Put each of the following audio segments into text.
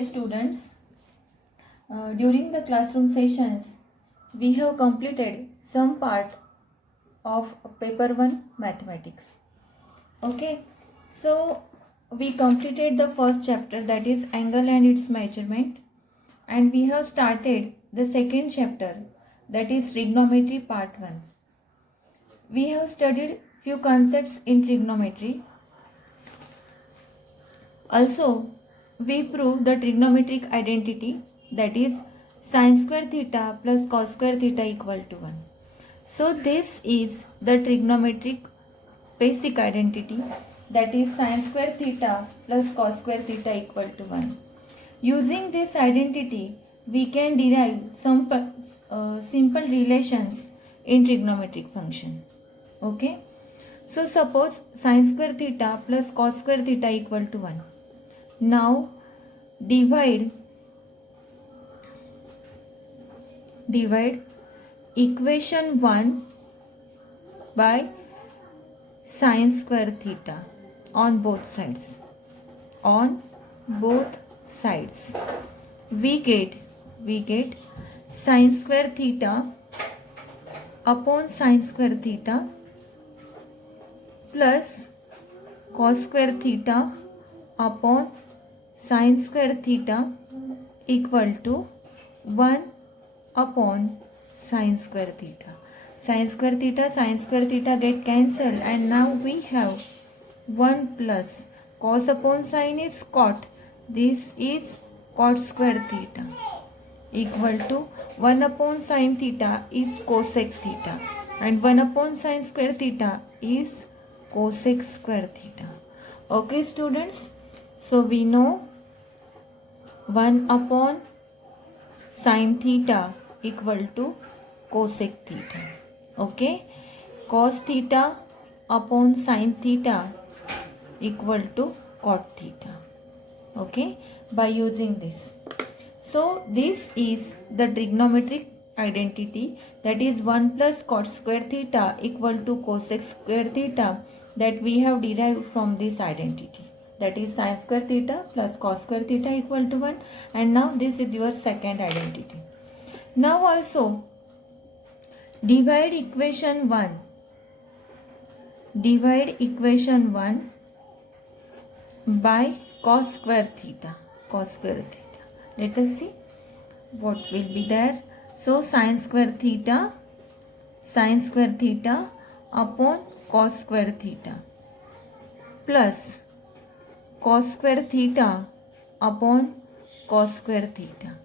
Dear students, during the classroom sessions, we have completed some part of paper 1 mathematics. Okay, so we completed the first chapter, that is angle and its measurement, and we have started the second chapter, that is trigonometry part 1. We have studied few concepts in trigonometry. Also, we proved the trigonometric identity, that is sin square theta plus cos square theta equal to 1. So this is the trigonometric basic identity, that is sin square theta plus cos square theta equal to 1. Using this identity, we can derive some simple relations in trigonometric function. Okay. So suppose sin square theta plus cos square theta equal to 1. Now divide equation 1 by sin square theta on both sides. On both sides we get sin square theta upon sin square theta plus cos square theta upon sin square theta equal to 1 upon sin square theta. Sin square theta get cancelled, and now we have 1 plus cos upon sin is cot. This is cot square theta equal to 1 upon sin theta is cosec theta, and 1 upon sin square theta is cosec square theta. Okay students, so we know 1 upon sin theta equal to cosec theta. Okay, cos theta upon sin theta equal to cot theta. Okay, by using this. So this is the trigonometric identity, that is 1 plus cot square theta equal to cosec square theta, that we have derived from this identity, that is sin square theta plus cos square theta equal to 1, and now this is your second identity. Now also divide equation 1 by cos square theta. Let us see what will be there. So sin square theta upon cos square theta plus cos square theta upon cos square theta,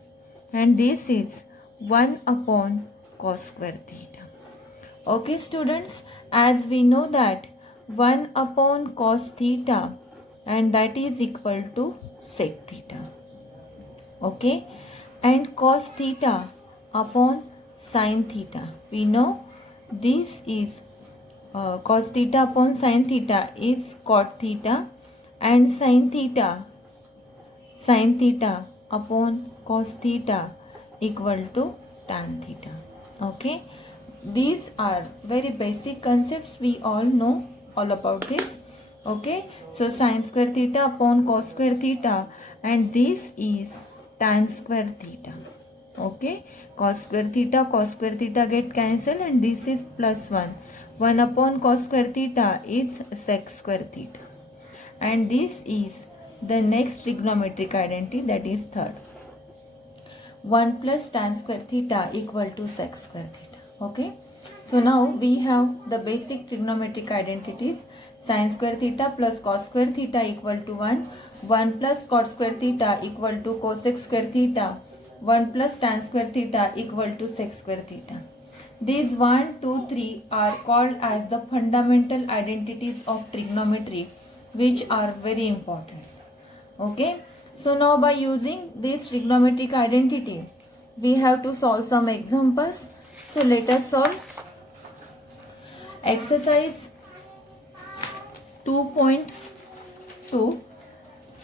and this is 1 upon cos square theta. Okay students, as we know that 1 upon cos theta, and that is equal to sec theta. Okay, and cos theta upon sin theta, we know this is cos theta upon sin theta is cot theta, and sin theta upon cos theta equal to tan theta. Okay, these are very basic concepts, we all know all about this. Okay, so sin square theta upon cos square theta, and this is tan square theta. Okay, cos square theta get cancelled, and this is plus 1 upon cos square theta is sec square theta, and this is the next trigonometric identity, that is third, 1 plus tan square theta equal to sec square theta. Okay, so now we have the basic trigonometric identities, sin square theta plus cos square theta equal to 1 plus cot square theta equal to cosec square theta, 1 plus tan square theta equal to sec square theta. These 1, 2, 3 are called as the fundamental identities of trigonometry, which are very important. Okay, so now by using this trigonometric identity, we have to solve some examples. So let us solve exercise 2.2.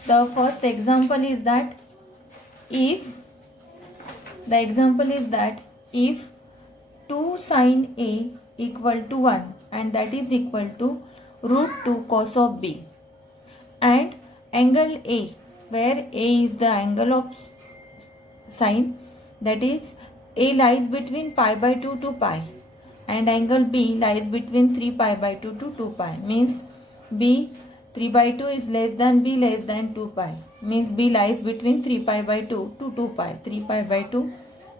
The first example is that if 2 sin A equal to 1, and that is equal to root 2 cos of B, and angle A where A is the angle of sine, that is A lies between pi by 2 to pi and angle B lies between 3 pi by 2 to 2 pi, means B 3 by 2 is less than B less than 2 pi, means B lies between 3 pi by 2 to 2 pi. 3 pi by 2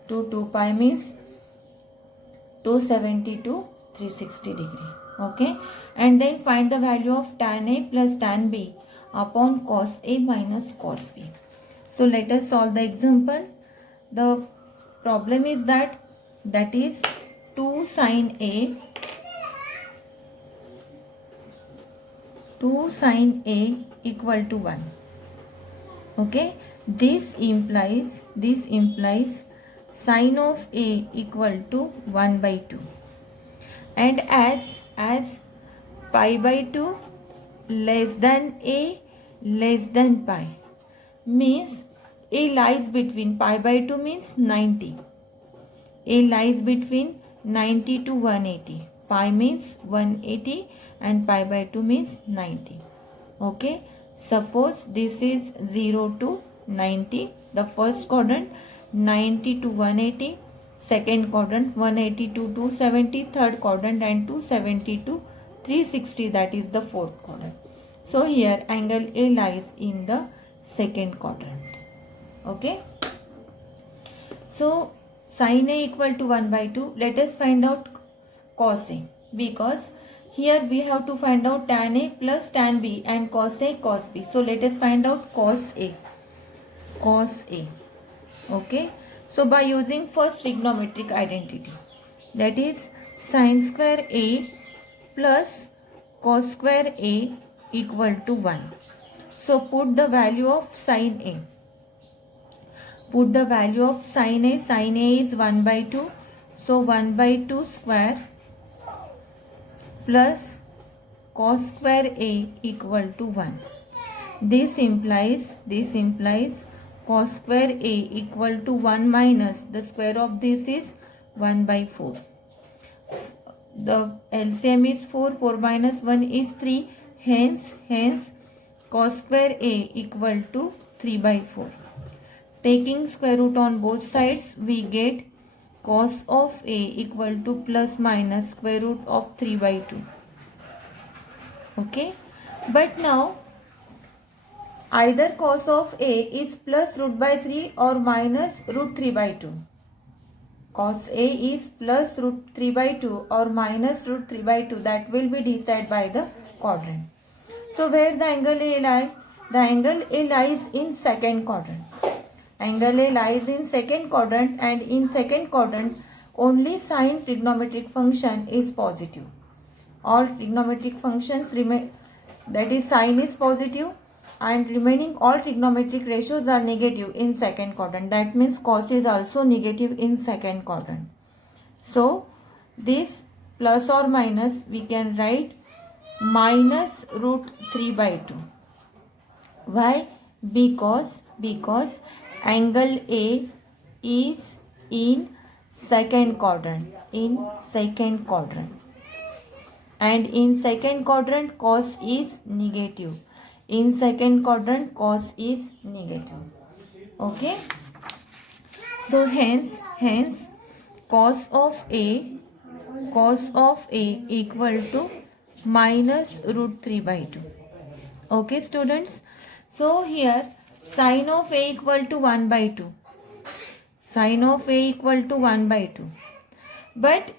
to 2 pi means 270 to 360 degree. Okay, and then find the value of tan A plus tan B upon cos A minus cos B. So let us solve the example. The problem is that is 2 sin A equal to 1. Okay, this implies sine of A equal to 1 by 2, and as pi by 2 less than A less than pi, means A lies between pi by 2 means 90. A lies between 90 to 180. Pi means 180 and pi by 2 means 90. Okay. Suppose this is 0 to 90. The first quadrant 90 to 180. Second quadrant 180 to 270. Third quadrant and 270 to 360. That is the fourth quadrant. So here angle A lies in the second quadrant. Okay. So sin A equal to 1 by 2. Let us find out cos A, because here we have to find out tan A plus tan B and cos A cos B. So let us find out cos A. Okay. So by using first trigonometric identity, that is sin square A plus cos square A equal to 1. So put the value of sin A. Put the value of sin A. Sin A is 1 by 2. So 1 by 2 square plus cos square A equal to 1. This implies cos square A equal to 1 minus the square of this is 1 by 4. The LCM is 4. 4 minus 1 is 3. Hence cos square A equal to 3 by 4. Taking square root on both sides, we get cos of A equal to plus minus square root of 3 by 2. Okay. But now either cos of A is plus root by 3 or minus root 3 by 2. Cos A is plus root 3 by 2 or minus root 3 by 2. That will be decided by the quadrant. So where the angle A lies? The angle A lies in second quadrant. Angle A lies in second quadrant, and in second quadrant only sine trigonometric function is positive. All trigonometric functions remain, that is sine is positive and remaining all trigonometric ratios are negative in second quadrant. That means cos is also negative in second quadrant. So this plus or minus we can write minus root 3 by 2. Why? Because angle A is in second quadrant. And in second quadrant cos is negative. Okay. So hence cos of A equal to minus root 3 by 2. Okay students. So here sin of A equal to 1 by 2. But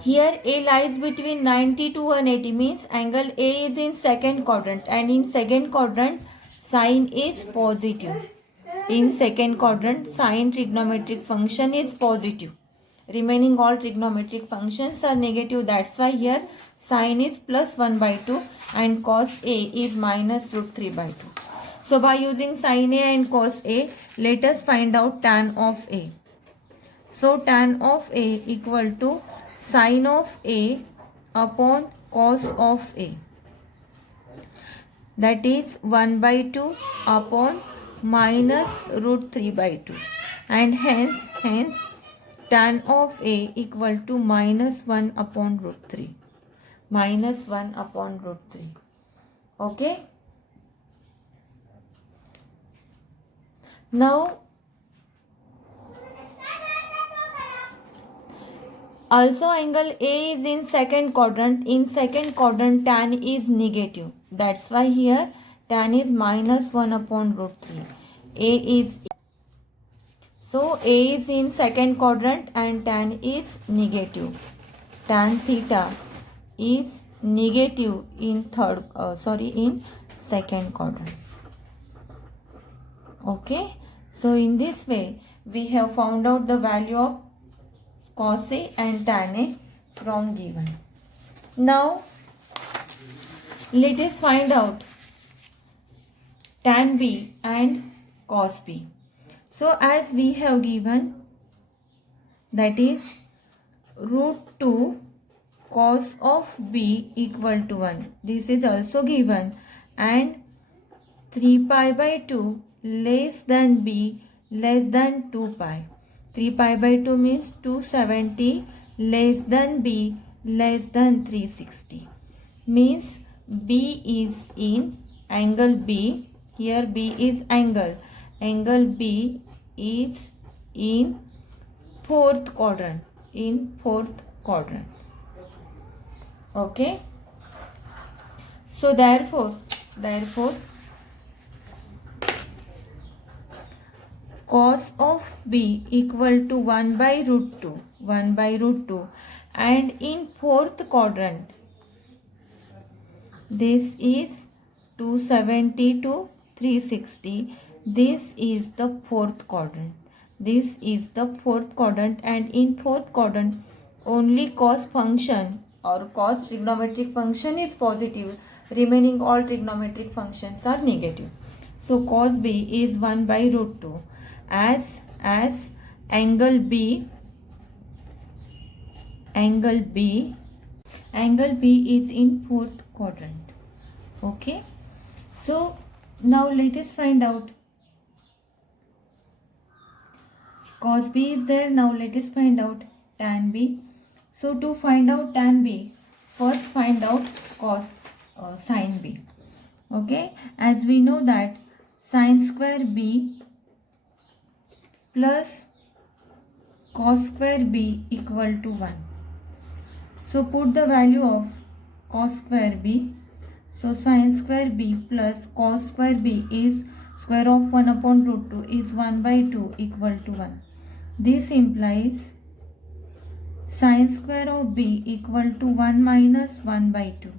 here A lies between 90 to 180, means angle A is in second quadrant, and in second quadrant sine is positive. In second quadrant sine trigonometric function is positive. Remaining all trigonometric functions are negative. That's why here sine is plus 1 by 2 and cos A is minus root 3 by 2. So by using sin A and cos A, let us find out tan of A. So tan of A equal to sin of A upon cos of A. That is 1 by 2 upon minus root 3 by 2. And hence tan of A equal to minus 1 upon root 3. Okay. Now, also angle A is in second quadrant. In second quadrant, tan is negative. That's why here tan is minus 1 upon root 3. So A is in second quadrant and tan is negative. Tan theta is negative in in second quadrant. Okay. So in this way, we have found out the value of cos A and tan A from given. Now, let us find out tan B and cos B. So as we have given, that is root 2 cos of B equal to 1. This is also given, and 3 pi by 2 less than B less than 2 pi. 3 pi by 2 means 270 less than B less than 360. Means B is in angle B. Here B is angle. Angle B is in fourth quadrant. Okay. So therefore cos of B equal to 1 by root 2, and in fourth quadrant this is 270 to 360. This is the fourth quadrant. And in fourth quadrant only cos function or cos trigonometric function is positive. Remaining all trigonometric functions are negative. So cos B is 1 by root 2. As angle B is in fourth quadrant. Okay. So now let us find out cos B is there. Now let us find out tan B. So to find out tan B, first find out sin B. Okay. As we know that sin square B plus cos square B equal to 1. So put the value of cos square B. So sin square B plus cos square B is square of 1 upon root 2 is 1 by 2 equal to 1. This implies sin square of B equal to 1 minus 1 by 2.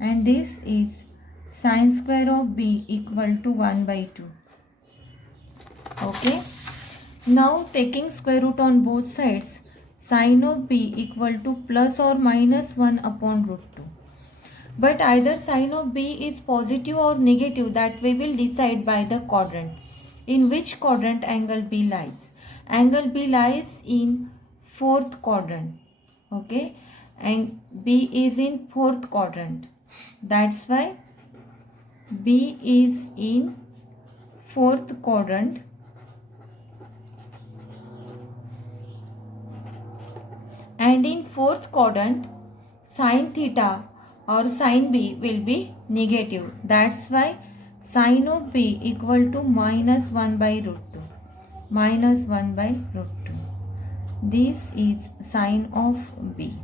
And this is sin square of B equal to 1 by 2. Okay. Now taking square root on both sides, sin of B equal to plus or minus 1 upon root 2. But either sin of B is positive or negative, that we will decide by the quadrant. In which quadrant angle B lies? Angle B lies in fourth quadrant. Okay. And B is in fourth quadrant. That's why B is in fourth quadrant. And in fourth quadrant, sin theta or sin B will be negative. That's why sin of B equal to minus 1 by root 2. Minus 1 by root 2. This is sin of B.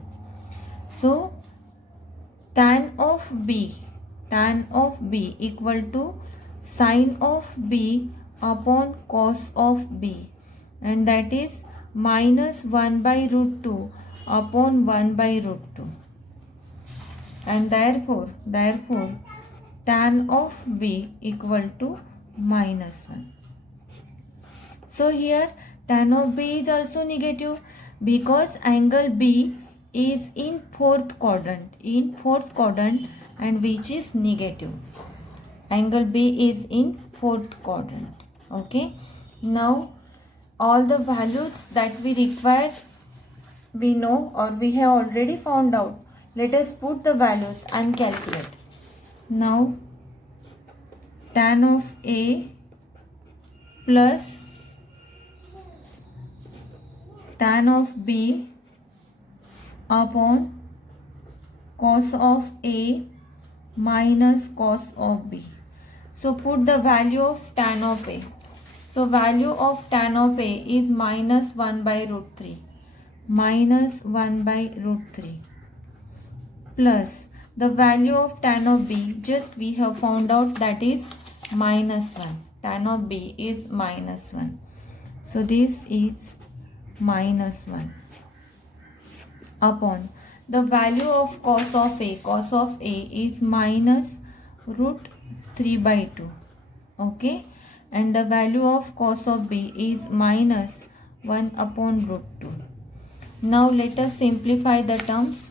So tan of B equal to sin of B upon cos of B, and that is minus 1 by root 2 upon 1 by root 2. And therefore tan of B equal to minus 1. So here tan of B is also negative because angle B is in fourth quadrant and which is negative. Angle B is in fourth quadrant. Okay. Now all the values that we required we know or we have already found out. Let us put the values and calculate. Now tan of A plus tan of B upon cos of A minus cos of B. So put the value of tan of A. So value of tan of A is minus 1 by root 3. Minus 1 by root 3. Plus the value of tan of B, just we have found out, that is minus 1. Tan of B is minus 1. So this is minus 1 upon the value of cos of A. Cos of A is minus root 3 by 2. Okay. And the value of cos of B is minus 1 upon root 2. Now let us simplify the terms.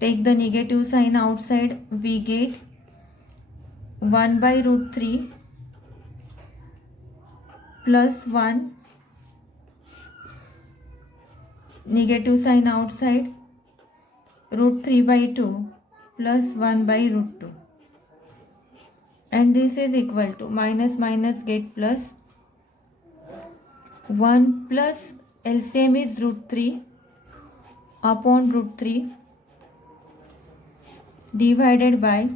Take the negative sign outside. We get 1 by root 3 plus 1, negative sign outside, root 3 by 2 plus 1 by root 2. And this is equal to minus minus get plus 1 plus LCM is root 3 upon root 3 divided by,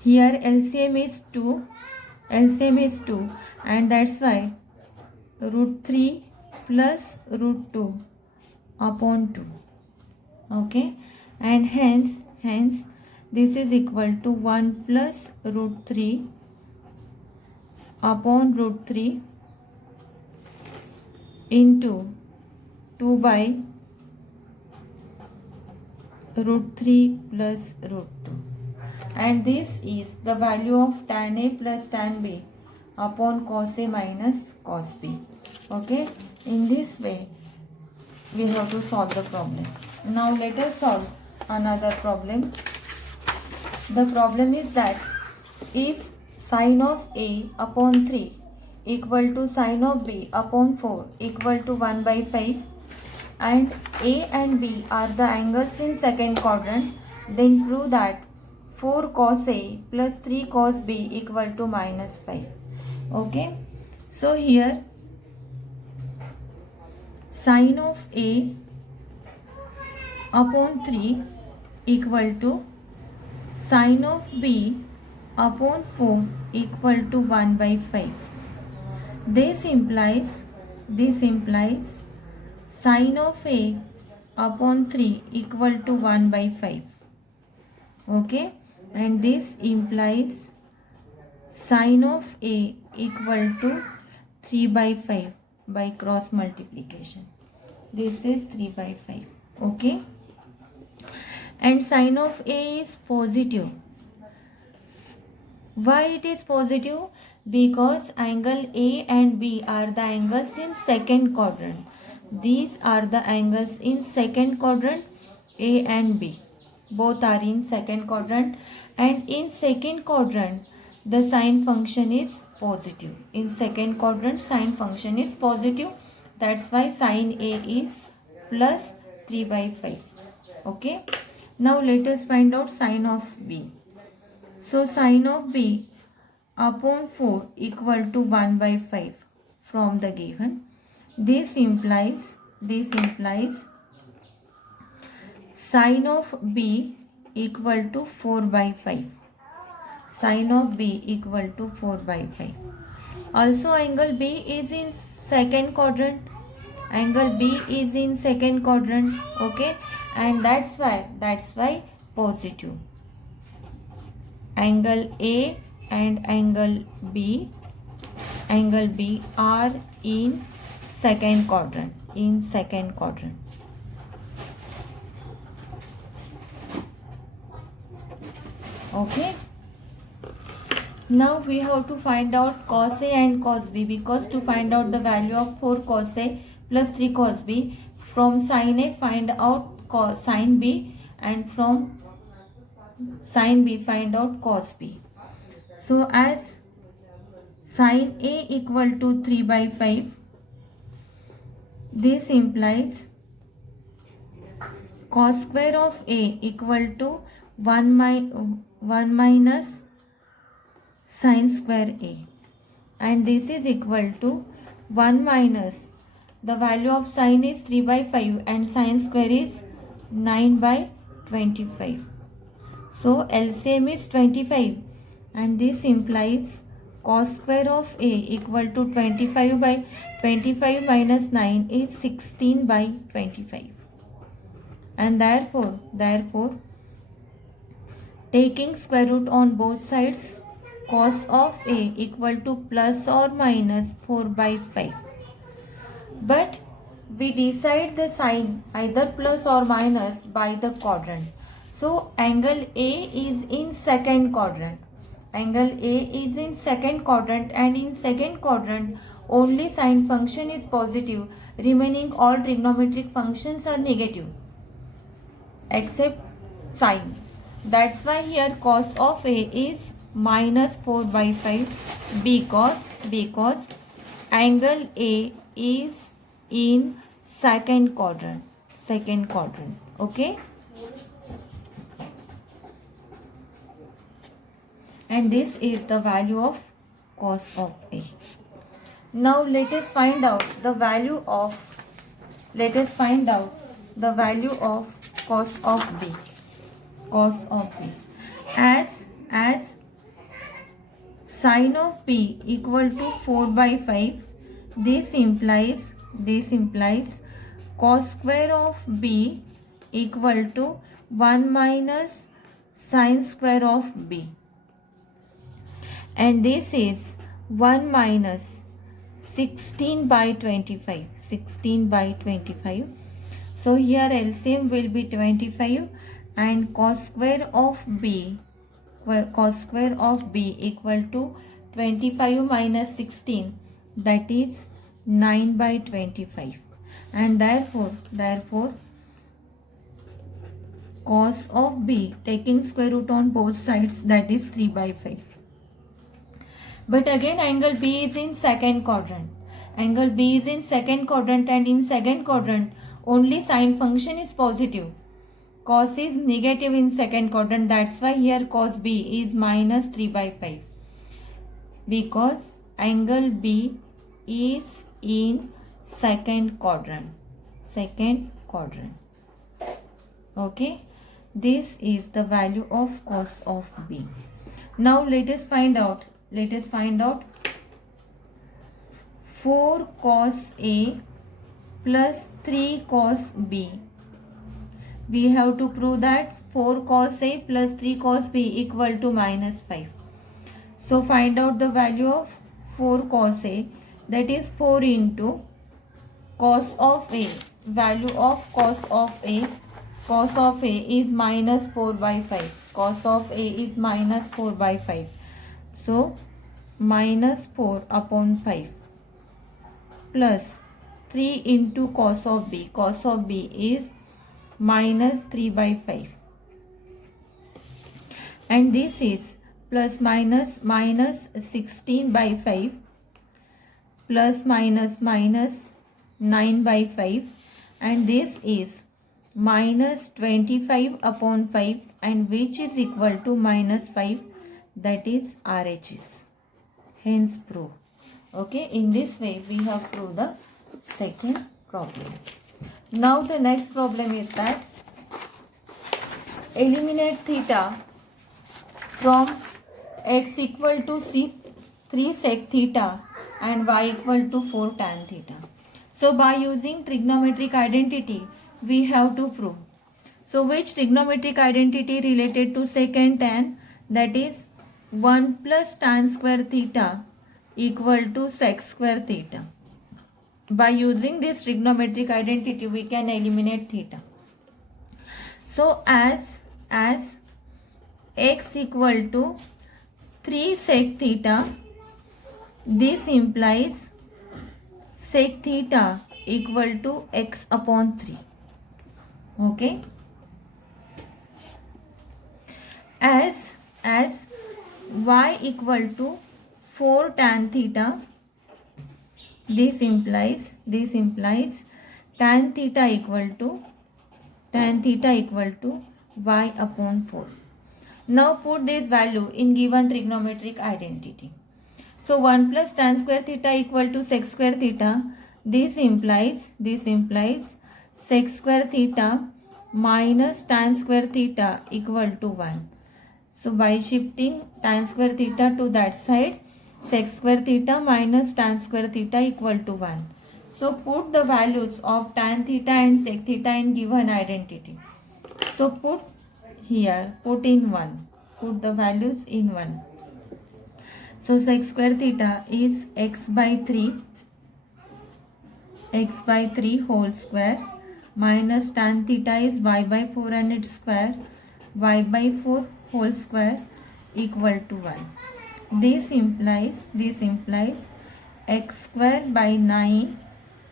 here LCM is 2, and that's why root 3 plus root 2 upon 2. Okay, and hence this is equal to 1 plus root 3 upon root 3 into 2 by root 3 plus root 2. And this is the value of tan A plus tan B upon cos A minus cos B. Okay, in this way we have to solve the problem. Now let us solve another problem. The problem is that if sine of A upon 3 equal to sine of B upon 4 equal to 1 by 5, and A and B are the angles in second quadrant, then prove that 4 cos A plus 3 cos B equal to minus 5. Okay, so here sine of A upon 3 equal to sine of B upon 4 equal to 1 by 5. This implies sine of A upon 3 equal to 1 by 5. Okay, and this implies sine of A equal to 3 by 5 by cross multiplication. This is 3 by 5. Okay, and sine of A is positive. Why it is positive? Because angle A and B are the angles in second quadrant. These are the angles in second quadrant. A and B both are in second quadrant, and in second quadrant the sine function is positive. In second quadrant sine function is positive. That's why sine A is plus 3 by 5. Okay, now let us find out sine of B. So sine of B upon 4 equal to 1 by 5 from the given. This implies sine of B equal to 4 by 5. Sine of B equal to 4 by 5. Also angle B is in second quadrant. Angle B is in second quadrant. Okay, and that's why positive. Angle A and angle B are in second quadrant. Okay, now we have to find out cos A and cos B, because to find out the value of 4 cos A plus 3 cos B, from sin A find out sin B, and from sin B find out cos B. So as sin A equal to 3 by 5, this implies cos square of A equal to 1 minus sin square A, and this is equal to 1 minus the value of sin is 3 by 5 and sin square is 9 by 25. So LCM is 25, and this implies cos square of A equal to 25 by 25 minus 9 is 16 by 25. And therefore, taking square root on both sides, cos of A equal to plus or minus 4 by 5. But we decide the sign either plus or minus by the quadrant. So angle A is in second quadrant. Angle A is in second quadrant, and in second quadrant only sine function is positive, remaining all trigonometric functions are negative except sine. That's why here cos of A is minus 4 by 5 because angle A is in second quadrant. Okay, and this is the value of cos of A. Now let us find out the value of cos of B. As sine of B equal to 4 by 5, this implies cos square of B equal to 1 minus sine square of B, and this is 1 minus 16 by 25. So here LCM will be 25, and cos square of B equal to 25 minus 16, that is 9 by 25, and therefore cos of B, taking square root on both sides, that is 3 by 5. But again angle B is in second quadrant. And in second quadrant only sine function is positive. Cos is negative in second quadrant. That's why here cos B is minus 3 by 5. Because angle B is in second quadrant. Okay. This is the value of cos of B. Now let us find out 4 cos A plus 3 cos B. We have to prove that 4 cos A plus 3 cos B equal to minus 5. So find out the value of 4 cos A, that is 4 into cos of A. Value of cos of A is minus 4 by 5. Cos of A is minus 4 by 5. So minus 4 upon 5 plus 3 into cos of B. Cos of B is minus 3 by 5. And this is plus minus 16 by 5 plus minus 9 by 5. And this is minus 25 upon 5, and which is equal to minus 5, that is RHS. Hence prove. Okay, in this way we have proved the second problem. Now the next problem is that eliminate theta from x equal to 3 sec theta and y equal to 4 tan theta. So by using trigonometric identity we have to prove. So which trigonometric identity related to sec and tan? That is 1 plus tan square theta equal to sec square theta. By using this trigonometric identity we can eliminate theta. So as x equal to 3 sec theta, this implies sec theta equal to x upon 3. Okay. As y equal to 4 tan theta, this implies tan theta equal to y upon 4. Now put this value in given trigonometric identity. So 1 plus tan square theta equal to sec square theta. This implies sec square theta minus tan square theta equal to 1. So by shifting tan square theta to that side, sec square theta minus tan square theta equal to 1. So put the values of tan theta and sec theta in given identity. So put here, put in 1. Put the values in 1. So sec square theta is x by 3 whole square minus tan theta is y by 4 and its square, y by 4 whole square equal to 1. This implies x square by 9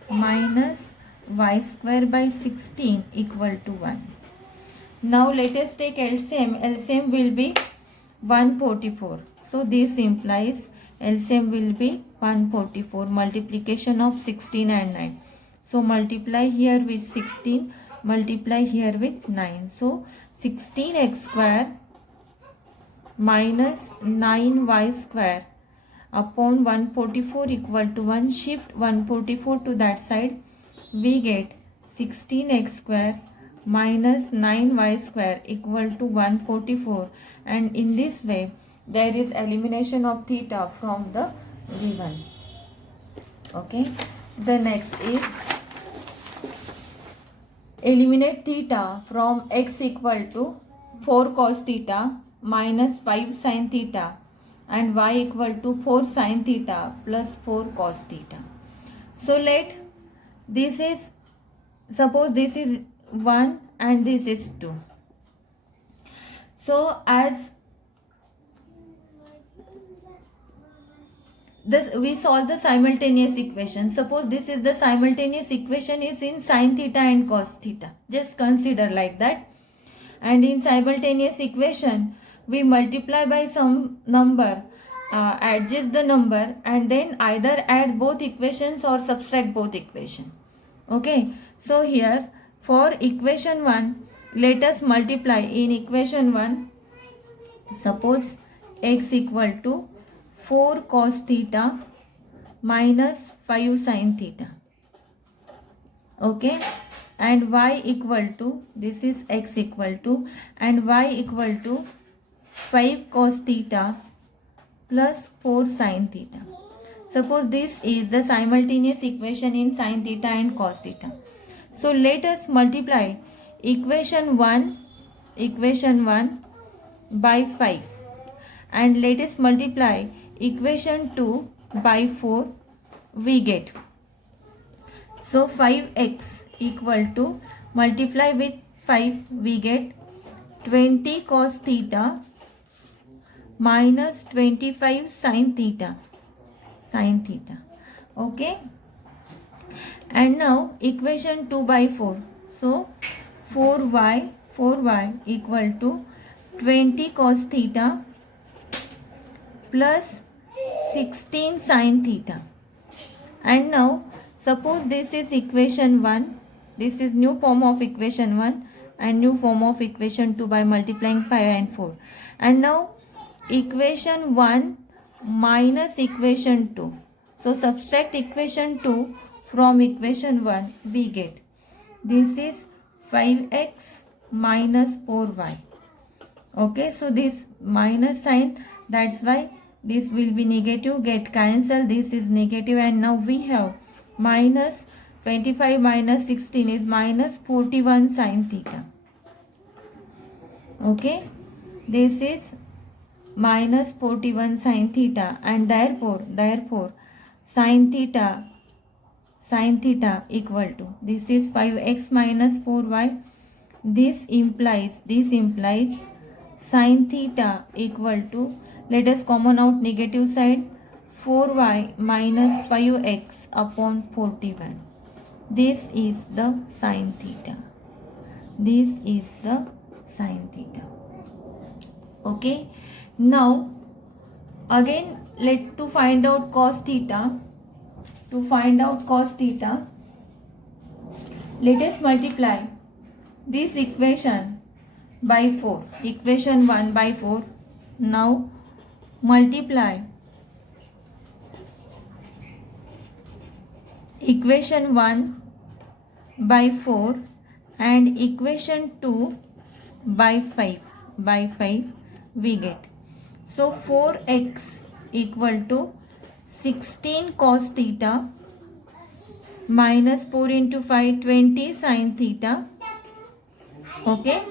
minus y square by 16 equal to 1. Now let us take LCM. LCM will be 144. So this implies LCM will be 144, multiplication of 16 and 9. So multiply here with 16, multiply here with 9. So 16x square minus 9y square upon 144 equal to 1. Shift 144 to that side. We get 16x square minus 9y square equal to 144, and in this way there is elimination of theta from the given. Okay, the next is eliminate theta from x equal to 4 cos theta minus 5 sin theta and y equal to 4 sin theta plus 4 cos theta. So let this is, suppose this is 1 and this is 2. So as this, we solve the simultaneous equation. Suppose this is the simultaneous equation is in sin theta and cos theta. Just consider like that. And in simultaneous equation, we multiply by some number, adjust the number, and then either add both equations or subtract both equations. Okay. So here for equation 1, let us multiply in equation 1. Suppose x equal to 4 cos theta minus 5 sin theta. Okay, and y equal to, this is x equal to, and y equal to 5 cos theta plus 4 sin theta. Suppose this is the simultaneous equation in sin theta and cos theta. So let us multiply equation 1 by 5, and let us multiply equation 2 by 4. We get, so 5x equal to, multiply with 5, we get 20 cos theta minus 25 sin theta. Okay, and now equation 2 by 4. So 4y equal to 20 cos theta plus 16 sin theta. And now suppose this is equation 1, this is new form of equation 1 and new form of equation 2 by multiplying 5 and 4. And now equation 1 minus equation 2. So subtract equation 2 from equation 1, we get, this is 5x minus 4y. Okay, so this minus sign, that's why this will be negative, get cancel, this is negative, and now we have minus 25 minus 16 is minus 41 sin theta. Okay, this is minus 41 sin theta, and therefore sin theta equal to, this is 5x minus 4y. This implies sin theta equal to, let us common out negative side, 4y minus 5x upon 41. This is the sin theta. Okay, now again to find out cos theta, let us multiply this equation by 4, equation 1 by 4. Now multiply equation 1 by 4 and equation 2 by 5 we get. So 4x equal to 16 cos theta minus 4 into 5, 20 sin theta. Okay.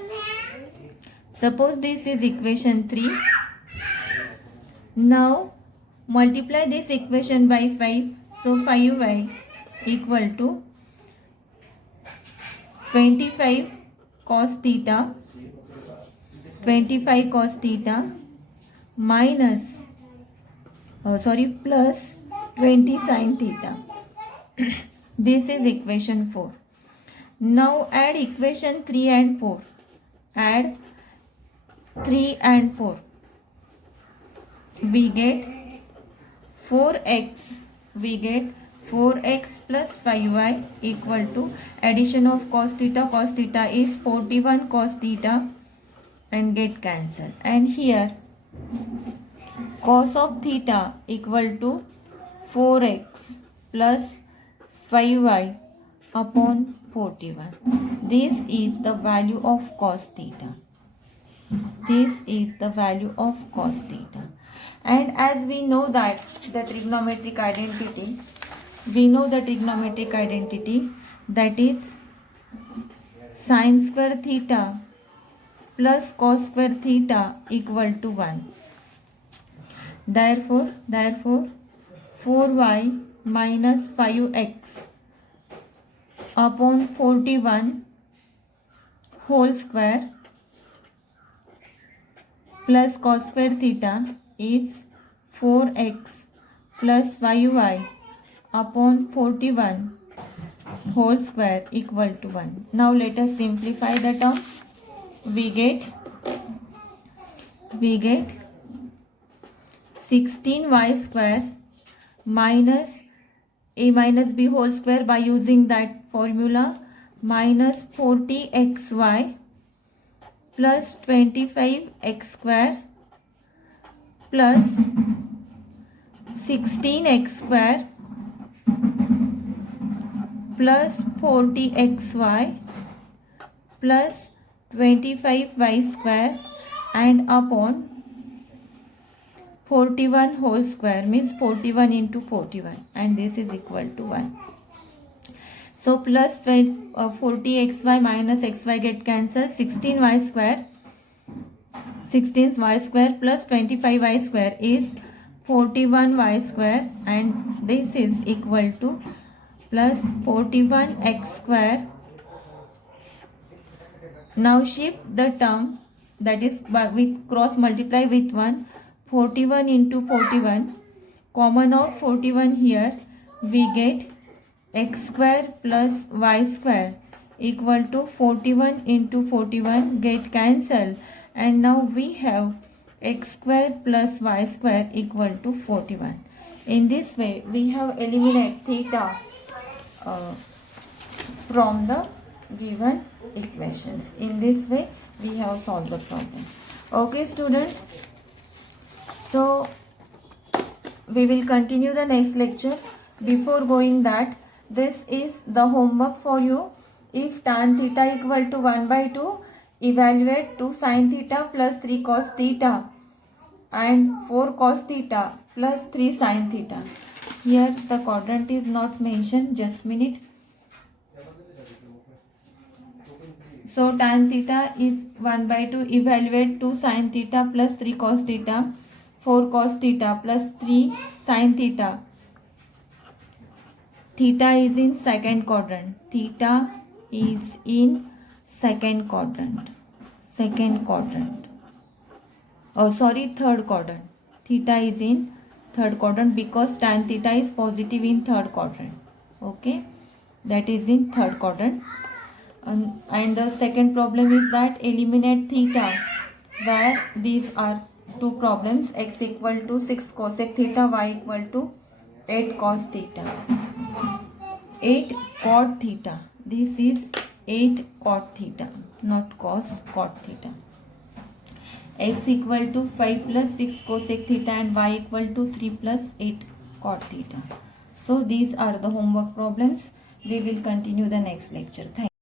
Suppose this is equation 3. Now multiply this equation by 5. So 5y equal to 25 cos theta minus plus 20 sin theta. This is equation 4. Now add equation 3 and 4. Add 3 and 4. We get 4x. We get 4x plus 5y equal to addition of cos theta. Cos theta is 41 cos theta and get cancelled. And here cos of theta equal to 4x plus 5y upon 41. This is the value of cos theta. This is the value of cos theta. And as we know that the trigonometric identity, that is sin square theta plus cos square theta equal to 1. Therefore 4y minus 5x upon 41 whole square plus cos square theta is 4x plus 5y upon 41 whole square equal to 1. Now let us simplify the terms. We get 16y square minus a minus b whole square by using that formula minus 40xy plus 25x square plus 16x square plus 40xy plus 25y square and upon 41 whole square means 41 into 41 and this is equal to 1. So plus 40xy minus xy get cancelled. 16y square plus 25y square is 41y square and this is equal to plus 41x square. Now shift the term, that is with cross multiply with 1. 41 into 41, common out 41 here, we get x square plus y square equal to 41 into 41 get cancelled and now we have x square plus y square equal to 41. In this way we have eliminated theta from the given equations. In this way we have solved the problem. Okay students. So we will continue the next lecture. Before going that, this is the homework for you. If tan theta equal to 1 by 2, evaluate 2 sin theta plus 3 cos theta and 4 cos theta plus 3 sin theta. Here the quadrant is not mentioned, just minute. So tan theta is 1 by 2, evaluate 2 sin theta plus 3 cos theta. 4 cos theta plus 3 sin theta. Theta is in second quadrant. Theta is in second quadrant. Third quadrant. Theta is in third quadrant because tan theta is positive in third quadrant. Okay, that is in third quadrant. And the second problem is that eliminate theta, where these are two problems, x equal to 6 cosec theta, y equal to 8 cos theta. 8 cot theta. This is 8 cot theta, not cos cot theta. X equal to 5 plus 6 cosec theta and y equal to 3 plus 8 cot theta. So these are the homework problems. We will continue the next lecture. Thank you.